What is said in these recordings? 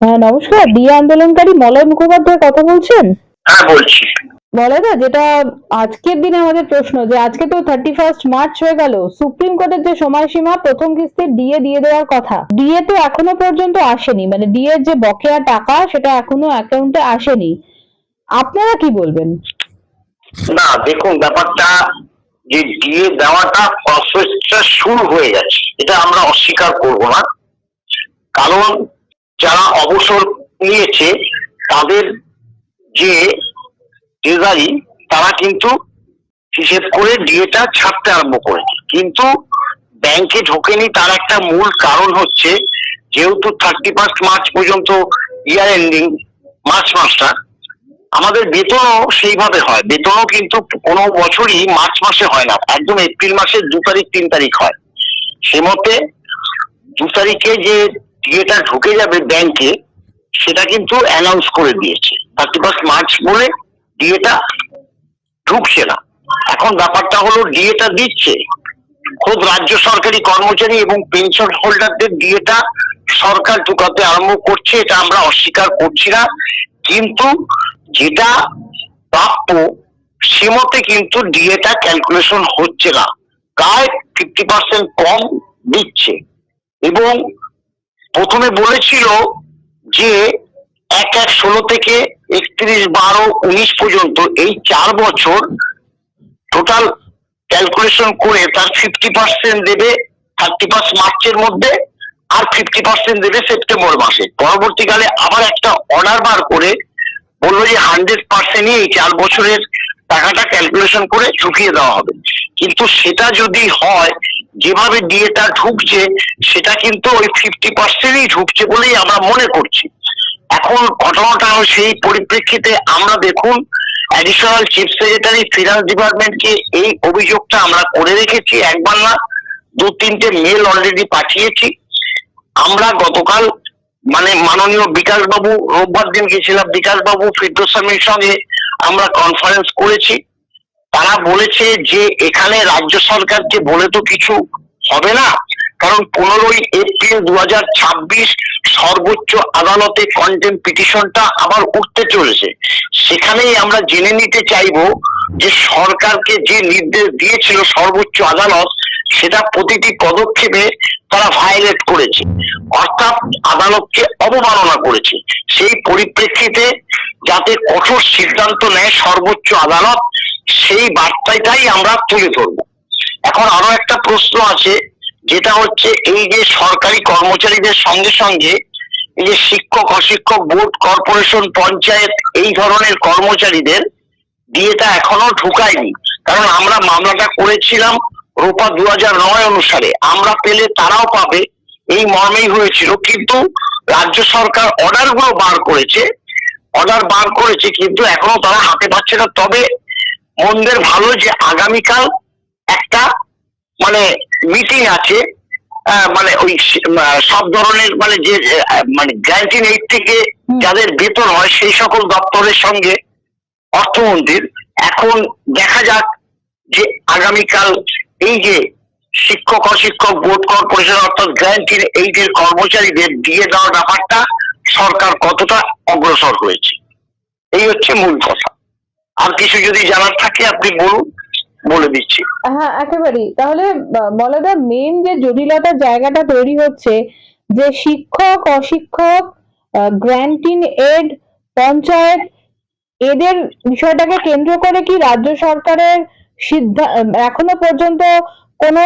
হ্যাঁ, নমস্কার। ডিএ আন্দোলনকারী মলয় মুখোপাধ্যায় কথা বলছেন? হ্যাঁ, বলছি। মলয়দা, যেটা আজকের দিনে আমাদের প্রশ্ন, যে আজকে তো 31 মার্চ হয়ে গেল, সুপ্রিম কোর্টের যে সময়সীমা প্রথম কিস্তির ডিএ দিয়ে দেওয়ার কথা, ডিএ তো এখনো পর্যন্ত আসেনি, মানে ডিএ যে বকেয়া টাকা সেটা এখনো অ্যাকাউন্টে আসেনি। আপনারা কি বলবেন? না, দেখুন, ব্যাপারটা যে দিয়ে দেওয়াটা প্রসেসটা শুরু হয়ে গেছে, এটা আমরা অস্বীকার করব না। কারণ যারা অবসর নিয়েছে তাদের যে ট্রেজারি, তারা কিন্তু হিসেব করে ডিএটা ছাড়তে আরম্ভ করেছে, কিন্তু ব্যাংকে ঢোকেনি। তার একটা মূল কারণ হচ্ছে, যেহেতু 31 মার্চ পর্যন্ত ইয়ার এন্ডিং, মার্চ মাসটা, আমাদের বেতনও সেইভাবে হয়। বেতনও কিন্তু কোনো বছরই মার্চ মাসে হয় না, একদম এপ্রিল মাসের 2 তারিখ 3 তারিখ হয়। সে মতে 2 তারিখে যে ডিএটা ঢুকে যাবে ব্যাংকে, সেটা কিন্তু অ্যানাউন্স করে দিয়েছে। 31 মার্চ বলে ডিএটা ঢুকছে না। এখন ব্যাপারটা হলো, ডিএটা দিচ্ছে খোদ রাজ্য সরকারি কর্মচারী এবং পেনশন হোল্ডারদের ডিএটা সরকার ঢুকাতে আরম্ভ করছে, এটা আমরা অস্বীকার করছি না। কিন্তু যেটা প্রাপ্য, সে মতে কিন্তু ডিএটা ক্যালকুলেশন হচ্ছে না, প্রায় 50% কম দিচ্ছে। এবং প্রথমে বলেছিল যে 1/1/16 থেকে 31/12/19 পর্যন্ত এই 4 বছর টোটাল ক্যালকুলেশন করে তার 50% দেবে 31 মার্চের মধ্যে, আর 50% দেবে সেপ্টেম্বর মাসে। পরবর্তীকালে আবার একটা অর্ডার বার করে বললো যে 100%ই এই 4 বছরের টাকাটা ক্যালকুলেশন করে ঢুকিয়ে দেওয়া হবে। কিন্তু সেটা যদি হয়, যেভাবে ডিএটা ঢুকছে, সেটা কিন্তু ওই 50%ই ঢুকছে বলেই আমরা মনে করছি। এখন ঘটনাটা সেই পরিপ্রেক্ষিতে আমরা, দেখুন, অ্যাডিশনাল চিফ সেক্রেটারি ফিনান্স ডিপার্টমেন্টকে এই অভিযোগটা আমরা করে রেখেছি, একবার না 2-3টে মেল অলরেডি পাঠিয়েছি। আমরা গতকাল মানে মাননীয় বিকাশ বাবু, রোববার দিন গেছিলাম, বিকাশ বাবু ফিরদৌসামির সঙ্গে আমরা কনফারেন্স করেছি। তারা বলেছে যে এখানে রাজ্য সরকারকে বলে তো কিছু হবে না, কারণ 15 এপ্রিল 2026 সর্বোচ্চ আদালতে কন্টেম্প পিটিশনটা আবার উঠতে চলেছে। সেখানেই আমরা জেনে নিতে চাইবো যে সরকারকে যে নির্দেশ দিয়েছিল সর্বোচ্চ আদালত, সেটা প্রতিটি পদক্ষেপে তারা ভায়োলেট করেছে, অর্থাৎ আদালতকে অবমাননা করেছে। সেই পরিপ্রেক্ষিতে যাতে কঠোর সিদ্ধান্ত নেয় সর্বোচ্চ আদালত, সেই বার্তাটাই আমরা তুলে ধরবো। এখন আরো একটা প্রশ্ন আছে, যেটা হচ্ছে এই যে সরকারি কর্মচারীদের সঙ্গে সঙ্গে এই যে শিক্ষক, অশিক্ষক, বোর্ড, কর্পোরেশন, পঞ্চায়েত, এই ধরনের কর্মচারীদের ডিএটা এখনো ঢুকায়নি। কারণ আমরা মামলাটা করেছিলাম রোপা 2009 অনুসারে, আমরা পেলে তারাও পাবে, এই মর্মেই হয়েছিল। কিন্তু রাজ্য সরকার অর্ডার বার করেছে, কিন্তু এখনো তারা হাতে পাচ্ছে না। তবে মন্দের ভালো যে আগামীকাল একটা মানে মিটিং আছে, মানে ওই সব ধরনের মানে যে মানে গ্যারান্টি এইড থেকে যাদের বেতন হয় সেই সকল দপ্তরের সঙ্গে অর্থমন্ত্রীর। এখন দেখা যাক যে আগামীকাল এই যে শিক্ষক, অশিক্ষক, বোর্ড, কর্পোরেশন অর্থাৎ গ্যারান্টির এইডের কর্মচারীদের দিয়ে দেওয়ার ব্যাপারটা সরকার কতটা অগ্রসর হয়েছে। এই হচ্ছে মূল কথা। আর কিছু যদি জানার থাকে আপনি বলুন, বলে দিচ্ছি। হ্যাঁ, একেবারেই। তাহলে মলয়দা, মেন যে জটিলতার জায়গাটা তৈরি হচ্ছে, যে শিক্ষক, অশিক্ষক, গ্র্যান্টিন এড, পঞ্চায়েত, এদের বিষয়টাকে কেন্দ্র করে কি রাজ্য সরকারের এখনো পর্যন্ত কোনো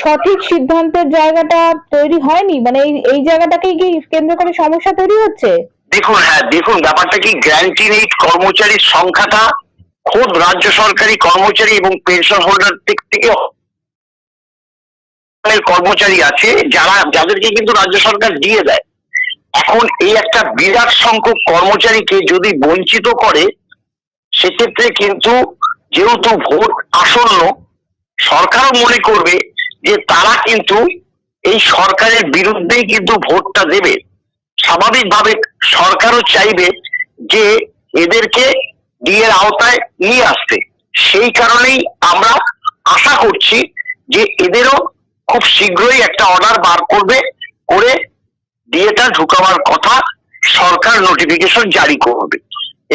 সঠিক সিদ্ধান্তের জায়গাটা তৈরি হয়নি? মানে এই জায়গাটাকেই কি কেন্দ্র করে সমস্যা তৈরি হচ্ছে? দেখুন, হ্যাঁ, দেখুন, ব্যাপারটা কি, গ্যারান্টি এইড কর্মচারীর সংখ্যাটা খোদ রাজ্য সরকারি কর্মচারী এবং পেনশন হোল্ডার দিক থেকে কর্মচারী আছে যাদেরকে কিন্তু রাজ্য সরকার দিয়ে দেয়। এখন এই একটা বিরাট সংখ্যক কর্মচারীকে যদি বঞ্চিত করে, সেক্ষেত্রে কিন্তু যেহেতু ভোট আসন্ন, সরকারও মনে করবে যে তারা কিন্তু এই সরকারের বিরুদ্ধেই কিন্তু ভোটটা দেবে। স্বাভাবিকভাবে সরকারও চাইবে যে এদেরকে ডিএর আওতায় নিয়ে আসতে। সেই কারণেই আমরা আশা করছি যে এদেরও খুব শীঘ্রই একটা অর্ডার বার করে ডিএটা ঢুকাবার কথা সরকার নোটিফিকেশন জারি করবে,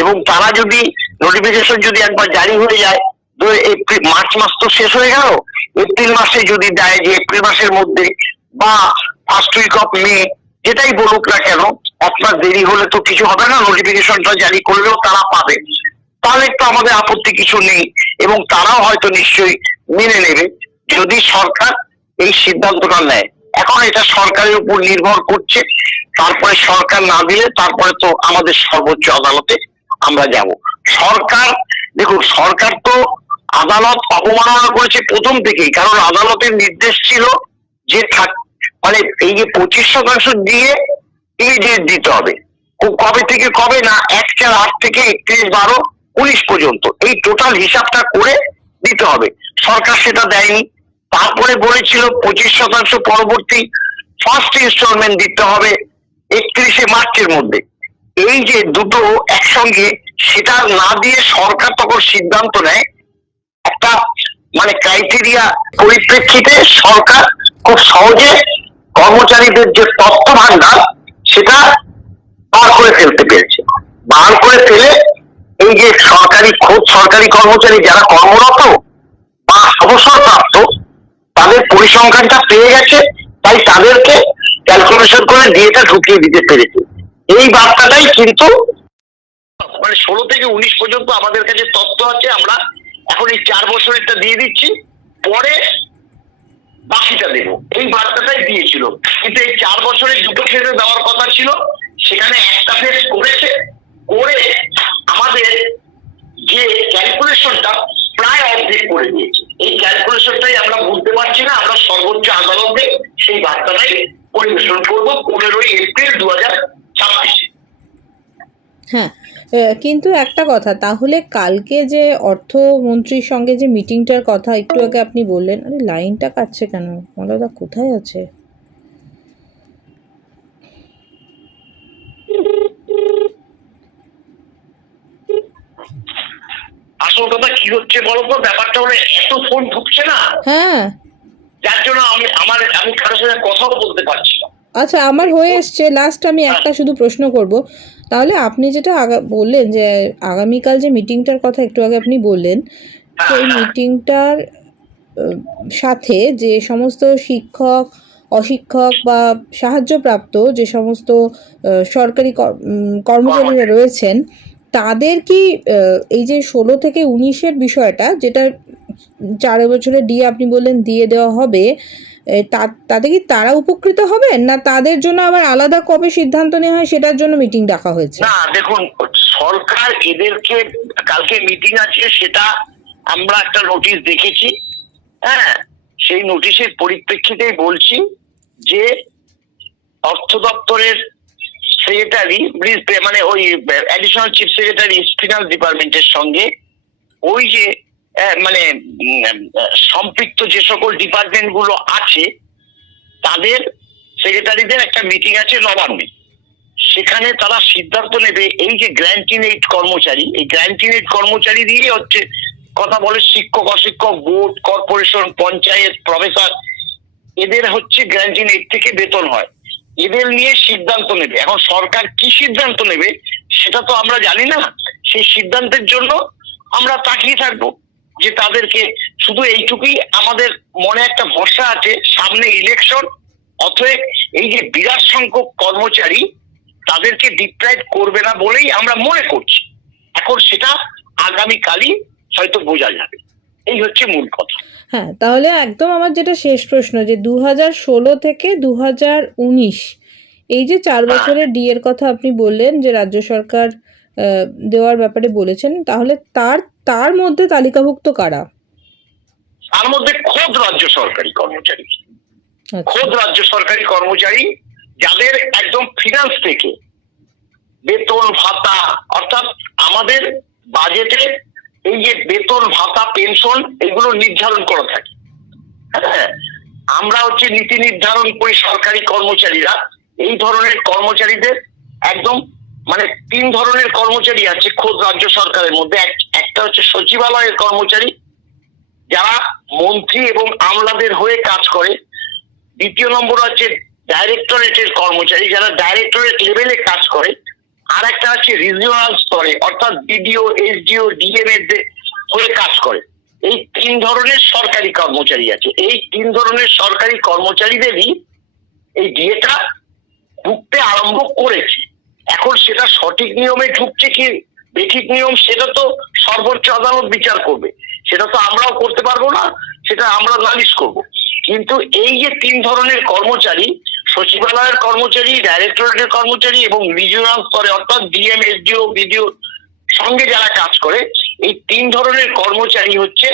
এবং তারা যদি নোটিফিকেশন যদি একবার জারি হয়ে যায়, তো এপ্রিল মার্চ মাস তো শেষ হয়ে গেল, এপ্রিল মাসে যদি দেয় যে এপ্রিল মাসের মধ্যে বা ফার্স্ট উইক অফ মে, যেটাই বলুক না কেন, এক মাস দেরি হলে তো কিছু হবে না, নোটিফিকেশনটা জারি করলেও তারা পাবে, তাহলে তো আমাদের আপত্তি কিছু নেই, এবং তারাও হয়তো নিশ্চয়ই মেনে নেবে যদি সরকার এই সিদ্ধান্তটা নেয়। এখন এটা সরকারের উপর নির্ভর করছে, তারপরে সরকার না দিলে তারপরে তো আমাদের সর্বোচ্চ আদালতে আমরা যাব। সরকার, দেখুন, সরকার তো আদালত অবমাননা করেছে প্রথম থেকেই, কারণ আদালতের নির্দেশ ছিল যে মানে এই যে 25% দিয়ে ইমিডিয়েট দিতে হবে, কবে থেকে কবে না, 1/4 থেকে 31/12/19 পর্যন্ত এই টোটাল হিসাবটা করে দিতে হবে। সরকার সেটা দেয়নি, তারপরে বলেছিল 25% পরবর্তী ফার্স্ট ইনস্টলমেন্ট দিতে হবে 31শে মার্চের মধ্যে। এই যে দুটো একসঙ্গে, সেটা না দিয়ে সরকার তখন সিদ্ধান্ত নেয় একটা মানে ক্রাইটেরিয়া পরিপ্রেক্ষিতে, সরকার খুব সহজে কর্মচারীদের যে তথ্য ভান্ডার সেটা বার করে ফেলতে পেরেছে। বার করে ফেলে এই যে খোদ সরকারি কর্মচারী যারা কর্মরত বা অবসরপ্রাপ্ত, তাদের পরিসংখ্যানটা পেয়ে গেছে, তাই তাদেরকে ক্যালকুলেশন করে ডিএটা ঢুকিয়ে দিতে পেরেছে। এই বার্তাটাই কিন্তু মানে 16 থেকে 19 পর্যন্ত আমাদের কাছে তথ্য আছে, আমরা এখন এই 4 বছরেরটা দিয়ে দিচ্ছি, পরে বাকিটা দেবো, এই বার্তাটাই দিয়েছিল। কিন্তু এই 4 বছরের দুটো ফেজে দেওয়ার কথা ছিল, সেখানে একটা ফেজ করেছে, করে আমাদের যে ক্যালকুলেশনটা প্রায় অর্ধেক করে দিয়েছে। এই ক্যালকুলেশনটাই আমরা বুঝতে পারছি না, আমরা সর্বোচ্চ আদালতে সেই বার্তাটাই পরিবেশন করবো 15 এপ্রিল 2026। হ্যাঁ, কিন্তু একটা কথা, তাহলে কালকে যে অর্থমন্ত্রীর সঙ্গে যে মিটিংটার কথা একটু আগে আপনি বললেন, আরে লাইনটা কাটছে কেন? মলাদা কোথায় আছে? আসল কথা কি হচ্ছে বলতো, ব্যাপারটা হলো এত ফোন ঢুকছে না, হ্যাঁ, যার জন্য আমি কারোর সাথে কথাও বলতে পারছি না। আচ্ছা, আমার হয়ে এসছে। লাস্ট আমি একটা শুধু প্রশ্ন করব, তাহলে আপনি যেটা বললেন যে আগামীকাল যে মিটিংটার কথা একটু আগে আপনি বললেন, সেই মিটিংটার সাথে যে সমস্ত শিক্ষক, অশিক্ষক বা সাহায্যপ্রাপ্ত যে সমস্ত সরকারি কর্মচারীরা রয়েছেন, তাদের কি এই যে 16 থেকে 19-এর বিষয়টা, যেটা 4 বছরের ডিএ আপনি বললেন দিয়ে দেওয়া হবে, তাতে কি তারা উপকৃত হবে, না তাদের জন্য আবার আলাদা কবে সিদ্ধান্ত নেওয়া হয় সেটার জন্য মিটিং ডাকা হয়েছে? না দেখুন, সরকার এদেরকে, কালকে মিটিং আছে, সেটা আমরা একটা নোটিশ দেখেছি, হ্যাঁ, সেই নোটিশের পরিপ্রেক্ষিতেই বলছি যে অর্থ দপ্তরের সেক্রেটারি, মানে ওই অ্যাডিশনাল চিফ সেক্রেটারি ফিনান্স ডিপার্টমেন্টের সঙ্গে ওই যে মানে সম্পৃক্ত যে সকল ডিপার্টমেন্ট গুলো আছে তাদের সেক্রেটারিদের একটা মিটিং আছে নবান্নে, সেখানে তারা সিদ্ধান্ত নেবে এই যে গ্র্যান্টিং এইড কর্মচারী, এই গ্র্যান্টিং এইড কর্মচারী দিয়ে হচ্ছে কথা বলে শিক্ষক, অশিক্ষক, বোর্ড, কর্পোরেশন, পঞ্চায়েত, প্রফেসর, এদের হচ্ছে গ্র্যান্টিং এইড থেকে বেতন হয়, এদের নিয়ে সিদ্ধান্ত নেবে। এখন সরকার কি সিদ্ধান্ত নেবে সেটা তো আমরা জানি না, সেই সিদ্ধান্তের জন্য আমরা তাকিয়ে থাকবো যে তাদেরকে, শুধু এইটুকুই আমাদের মনে একটা ভরসা আছে, সামনে ইলেকশন, অতএব এই যে বিরাট সংখ্যক কর্মচারী তাদেরকে ডিপ্রাইভ করবে না বলেই আমরা মনে করছি। এখন সেটা আগামীকালই হয়তো বোঝা যাবে, এই হচ্ছে মূল কথা। হ্যাঁ, তাহলে একদম আমার যেটা শেষ প্রশ্ন, যে 2016 থেকে 2019 এই যে 4 বছরের ডিএর কথা আপনি বললেন যে রাজ্য সরকার দেওয়ার ব্যাপারে বলেছেন, তাহলে তার মধ্যে তালিকাভুক্ত কারা? তার মধ্যে খোদ রাজ্য সরকারি কর্মচারী, খোদ রাজ্য সরকারি কর্মচারী যাদের একদম ফিনান্স থেকে বেতন ভাতা, অর্থাৎ আমাদের বাজেটে এই যে বেতন ভাতা পেনশন এগুলো নির্ধারণ করা থাকে, হ্যাঁ, আমরা হচ্ছে নীতি নির্ধারণ করি সরকারি কর্মচারীরা। এই ধরনের কর্মচারীদের একদম মানে 3 ধরনের কর্মচারী আছে খোদ রাজ্য সরকারের মধ্যে। একটা হচ্ছে সচিবালয়ের কর্মচারী, যারা মন্ত্রী এবং আমলাদের হয়ে কাজ করে। দ্বিতীয় নম্বর হচ্ছে ডাইরেক্টরেটের কর্মচারী যারা ডাইরেক্টরেট লেভেলে কাজ করে, আর একটা হচ্ছে রিজিওনাল স্তরে অর্থাৎ বিডিও, এসডিও, ডিএম এর হয়ে কাজ করে। এই 3 ধরনের সরকারি কর্মচারী আছে। এই 3 ধরনের সরকারি কর্মচারীদেরই এই ডিএটা ঢুকতে আরম্ভ করেছে। এখন সেটা সঠিক নিয়মে ঢুকছে কি বেঠিক নিয়ম, সেটা তো সর্বোচ্চ আদালত বিচার করবে, সেটা তো আমরাও করতে পারবো না, সেটা আমরা নালিশ করব। কিন্তু এই যে 3 ধরনের কর্মচারী, সচিবালয়ের কর্মচারী, ডাইরেক্টরেটের কর্মচারী এবং রিজিওনাল স্তরে অর্থাৎ ডিএম, এসডিও, বিডিও সঙ্গে যারা কাজ করে, এই 3 ধরনের কর্মচারী হচ্ছে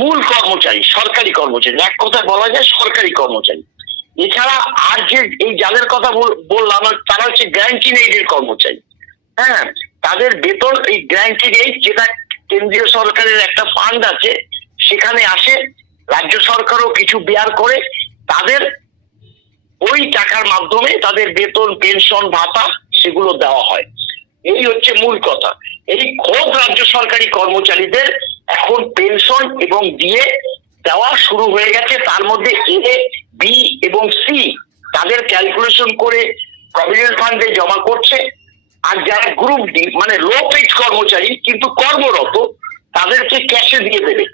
মূল কর্মচারী, সরকারি কর্মচারী, এক কথায় বলা যায় সরকারি কর্মচারী। এছাড়া আর যে এই যাদের কথা বললাম তারা হচ্ছে গ্র্যান্টিং এইডের কর্মচারী। হ্যাঁ, তাদের বেতন এই গ্র্যান্টিং এইড, যেটা কেন্দ্রীয় সরকারের একটা ফান্ড আছে, সেখানে আসে, রাজ্য সরকারও কিছু বেয়ার করে, তাদের ওই টাকার মাধ্যমে তাদের বেতন, পেনশন, ভাতা সেগুলো দেওয়া হয়। এই হচ্ছে মূল কথা। এই খোদ রাজ্য সরকারি কর্মচারীদের এখন পেনশন এবং ডিএ দেওয়া শুরু হয়ে গেছে। তার মধ্যে এ, বি এবং সি তাদের ক্যালকুলেশন করে প্রভিডেন্ট ফান্ডে জমা করছে। আর যারা গ্রুপ ডি মানে লো পেইড কর্মচারী কিন্তু কর্মরত, তাদেরকে ক্যাশে দিয়ে দেবে।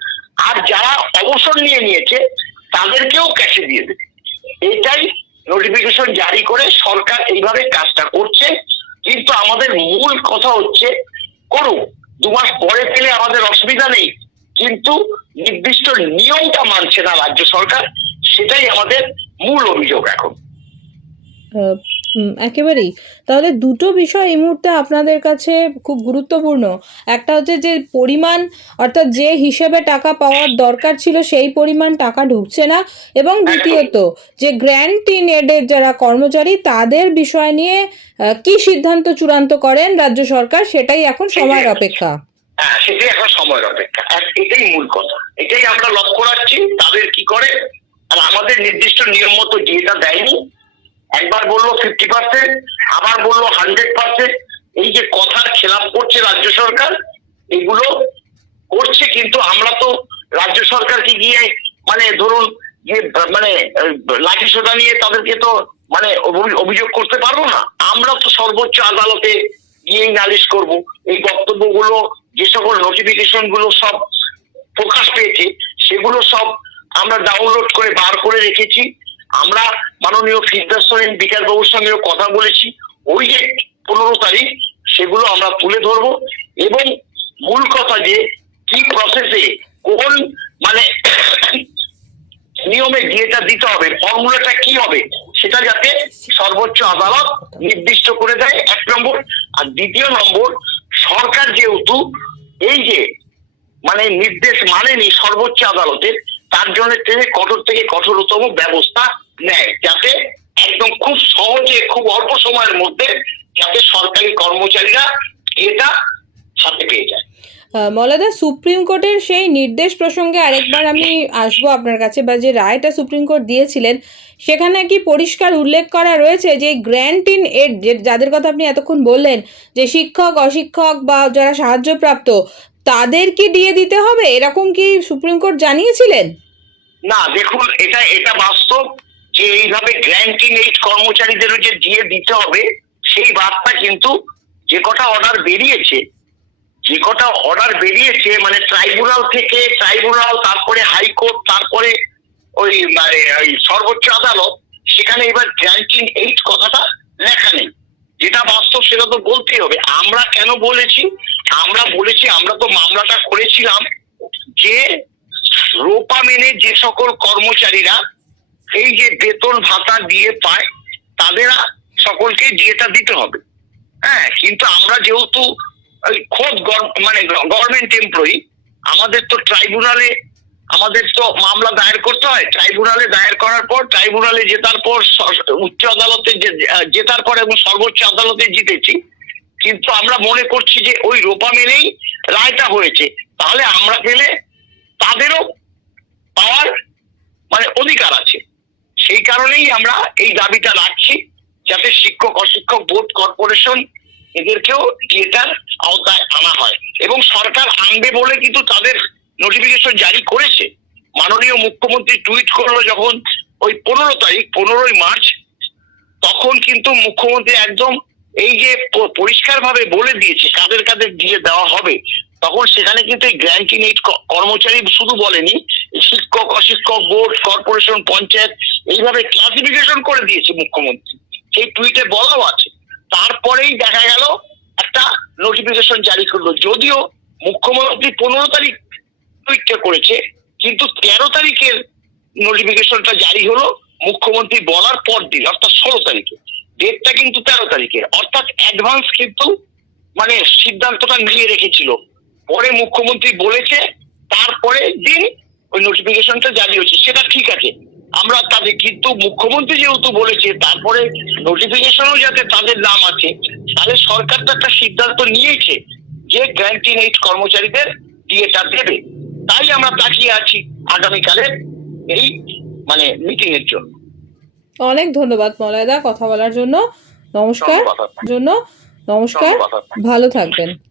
আর যারা অবসর নিয়েছে তাদেরকেও ক্যাশে দিয়ে দেবে। এটাই নোটিফিকেশন জারি করে সরকার এইভাবে কাজটা করছে। কিন্তু আমাদের মূল কথা হচ্ছে, করুক, 2 মাস পরে পেলে আমাদের অসুবিধা নেই, কিন্তু নির্দিষ্ট নিয়মটা মানছে না রাজ্য সরকার, সেটাই আমাদের মূল অভিযোগ এখন। একেবারেই। তাহলে দুটো বিষয় এই মুহূর্তে আপনাদের কাছে খুব গুরুত্বপূর্ণ। একটা হচ্ছে যে পরিমাণ, অর্থাৎ যে হিসেবে টাকা পাওয়ার দরকার ছিল সেই পরিমাণ টাকা ঢুকছে না, এবং দ্বিতীয়ত যে গ্র্যান্টিং এডের যারা কর্মচারী তাদের বিষয় নিয়ে কি সিদ্ধান্ত চূড়ান্ত করেন রাজ্য সরকার, সেটাই এখন সময়ের অপেক্ষা। হ্যাঁ, সেটাই এখন সময়ের অপেক্ষা। এটাই মূল কথা, এটাই আমরা লক্ষ্য রাখছি তাদের কি করে। আর আমাদের নির্দিষ্ট নিয়ম মতো যেটা দেয়নি, একবার বললো 50%, আবার বললো 100%। এই যে কথার খেলাপ করছে রাজ্য সরকার, এগুলো করছে। কিন্তু আমরা তো রাজ্য সরকারকে গিয়ে মানে ধরুন যে মানে লাঠি সোটা নিয়ে তাদেরকে তো মানে অভিযোগ করতে পারবো না। আমরা তো সর্বোচ্চ আদালতে গিয়েই নালিশ করব। এই বক্তব্যগুলো, যে সকল নোটিফিকেশন গুলো সব প্রকাশ পেয়েছে, সেগুলো সব আমরা ডাউনলোড করে বার করে রেখেছি। আমরা মাননীয় ফিরদাসেন বিকাশ বাবুর সঙ্গেও কথা বলেছি। ওই যে 15 তারিখ, সেগুলো আমরা তুলে ধরবো। এবং মূল কথা যে কি প্রসেসে কোন মানে নিয়মে ডিএটা দিতে হবে, ফর্মুলাটা কি হবে, সেটা যাতে সর্বোচ্চ আদালত নির্দিষ্ট করে দেয়, 1 নম্বর। আর 2 নম্বর, সরকার যেহেতু এই যে মানে নির্দেশ মানেনি সর্বোচ্চ আদালতের, তার জন্য কঠোর থেকে কঠোরতম ব্যবস্থা নেয়, যাতে একদম খুব সহজে, খুব অল্প সময়ের মধ্যে যাতে সরকারি কর্মচারীরা এটা হাতে পেয়ে যায়। মলাদা, সুপ্রিম কোর্টের সেই নির্দেশ প্রসঙ্গে আরেকবার আমি আসবো আপনার কাছে, বা যে রায়টা সুপ্রিম কোর্ট দিয়েছিলেন সেখানে কি পরিষ্কার উল্লেখ করা রয়েছে যে গ্র্যান্টিং এড, যাদের কথা আপনি এতক্ষণ বললেন, যে শিক্ষক, অশিক্ষক বা যারা সাহায্যপ্রাপ্ত, তাদের কি দিয়ে দিতে হবে, এরকম কি সুপ্রিম কোর্ট জানিয়েছিলেন? না, দেখুন, এটা বাস্তব যে এইভাবে গ্র্যান্টিং এইড কর্মচারীদেরও যে দিয়ে দিতে হবে, সেই বার্তা কিন্তু যে কটা অর্ডার বেরিয়েছে মানে ট্রাইব্যুনাল থেকে, তারপরে হাইকোর্ট, তারপরে ওই মানে ওই সর্বোচ্চ আদালত, সেখানে এবার গ্র্যান্টিং এইড কথাটা লেখা নেই। যেটা বাস্তব সেটা তো বলতেই হবে। আমরা কেন বলেছি, আমরা তো মামলাটা করেছিলাম যে রোপা মেনে যে সকল কর্মচারীরা এই যে বেতন ভাতা দিয়ে পায়, তাদের সকলকে ডিএটা দিতে হবে। হ্যাঁ, কিন্তু আমরা যেহেতু খোদ মানে গভর্নমেন্ট এমপ্লয়ি, আমাদের তো ট্রাইব্যুনালে আমাদের তো মামলা দায়ের করতে হয়। ট্রাইব্যুনালে দায়ের করার পর, ট্রাইব্যুনালে জেতার পর, উচ্চ আদালতে জেতার পর এবং সর্বোচ্চ আদালতে জিতেছি। কিন্তু আমরা মনে করছি যে ওই রোপা মেনেই রায়টা হয়েছে, তাহলে আমরা পেলে তাদেরও পাওয়ার মানে অধিকার আছে। সেই কারণেই আমরা এই দাবিটা রাখছি, যাতে শিক্ষক, অশিক্ষক, বোর্ড, কর্পোরেশন এদেরকেও এটার আওতায় আনা হয়। এবং সরকার আনবে বলে কিন্তু তাদের নোটিফিকেশন জারি করেছে। মাননীয় মুখ্যমন্ত্রী টুইট করলো যখন ওই 15ই মার্চ তখন কিন্তু মুখ্যমন্ত্রী একদম এই যে পরিষ্কার ভাবে বলে দিয়েছে কাদের কাদের দিয়ে দেওয়া হবে, তখন সেখানে কিন্তু এই গ্র্যান্টিং এইড কর্মচারী শুধু বলেনি, শিক্ষক, অশিক্ষক, বোর্ড, কর্পোরেশন, পঞ্চায়েত এইভাবে ক্লাসিফিকেশন করে দিয়েছে মুখ্যমন্ত্রী, সেই টুইটে বলাও আছে। তারপরেই দেখা গেল একটা নোটিফিকেশন জারি করলো, যদিও মুখ্যমন্ত্রী 15 তারিখ টুইটটা করেছে, কিন্তু 13 তারিখের নোটিফিকেশনটা জারি হলো মুখ্যমন্ত্রী বলার পর দিন, অর্থাৎ 16 তারিখে। ডেটটা কিন্তু 13 তারিখে, অর্থাৎ অ্যাডভান্স কিন্তু মানে সিদ্ধান্তটা নিয়ে রেখেছিল। পরে মুখ্যমন্ত্রী বলেছে, তারপরে দিন ওই নোটিফিকেশনটা জারি হয়েছে, সেটা ঠিক আছে, আমরা তাদের, কিন্তু মুখ্যমন্ত্রী যেহেতু বলেছে তারপরে নোটিফিকেশনও যাতে তাদের নাম আছে, তাহলে সরকার তো একটা সিদ্ধান্ত নিয়েছে যে গ্র্যান্টিং এইড কর্মচারীদের ডিএটা দেবে। তাই আমরা তাকিয়ে আছি আগামীকালের এই মানে মিটিং এর জন্য। অনেক ধন্যবাদ মলয়দা কথা বলার জন্য। নমস্কার। ধন্যবাদ। জন্য নমস্কার, ধন্যবাদ। ভালো থাকবেন।